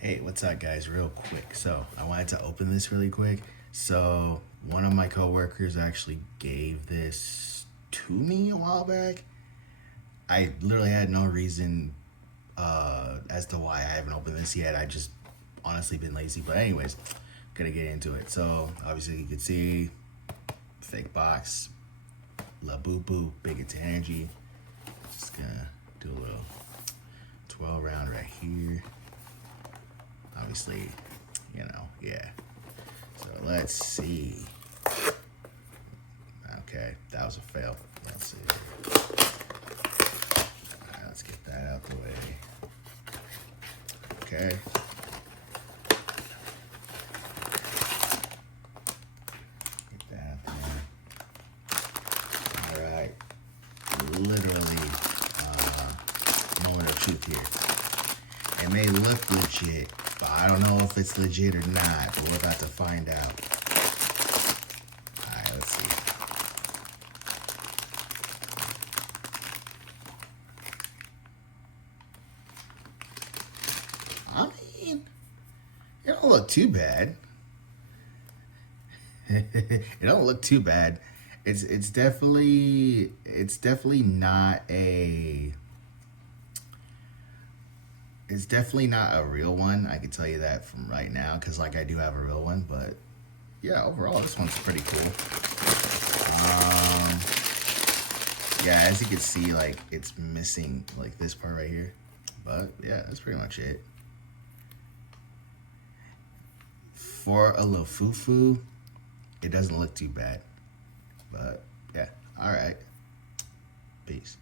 Hey, what's up, guys? Real quick. So, I wanted to open this really quick. So, one of my coworkers actually gave this to me a while back. I literally had no reason as to why I haven't opened this yet. I just honestly been lazy. But anyways, gonna get into it. So, obviously, you can see fake box, Labubu, big into energy. Just gonna do a little 12 round right here. Obviously, yeah. So let's see. Okay, that was a fail. Let's see. All right, let's get that out the way. Okay. Get that out there. All right. Literally, moment of truth here. It may look legit, but I don't know if it's legit or not. But we're about to find out. All right, let's see. I mean, it don't look too bad. It don't look too bad. It's definitely not a it's definitely not a real one. I can tell you that from right now, because like I do have a real one. But yeah, overall this one's pretty cool. Yeah, as you can see, like it's missing like this part right here. But yeah, that's pretty much it. For a Lafufu, it doesn't look too bad. But yeah, all right. Peace.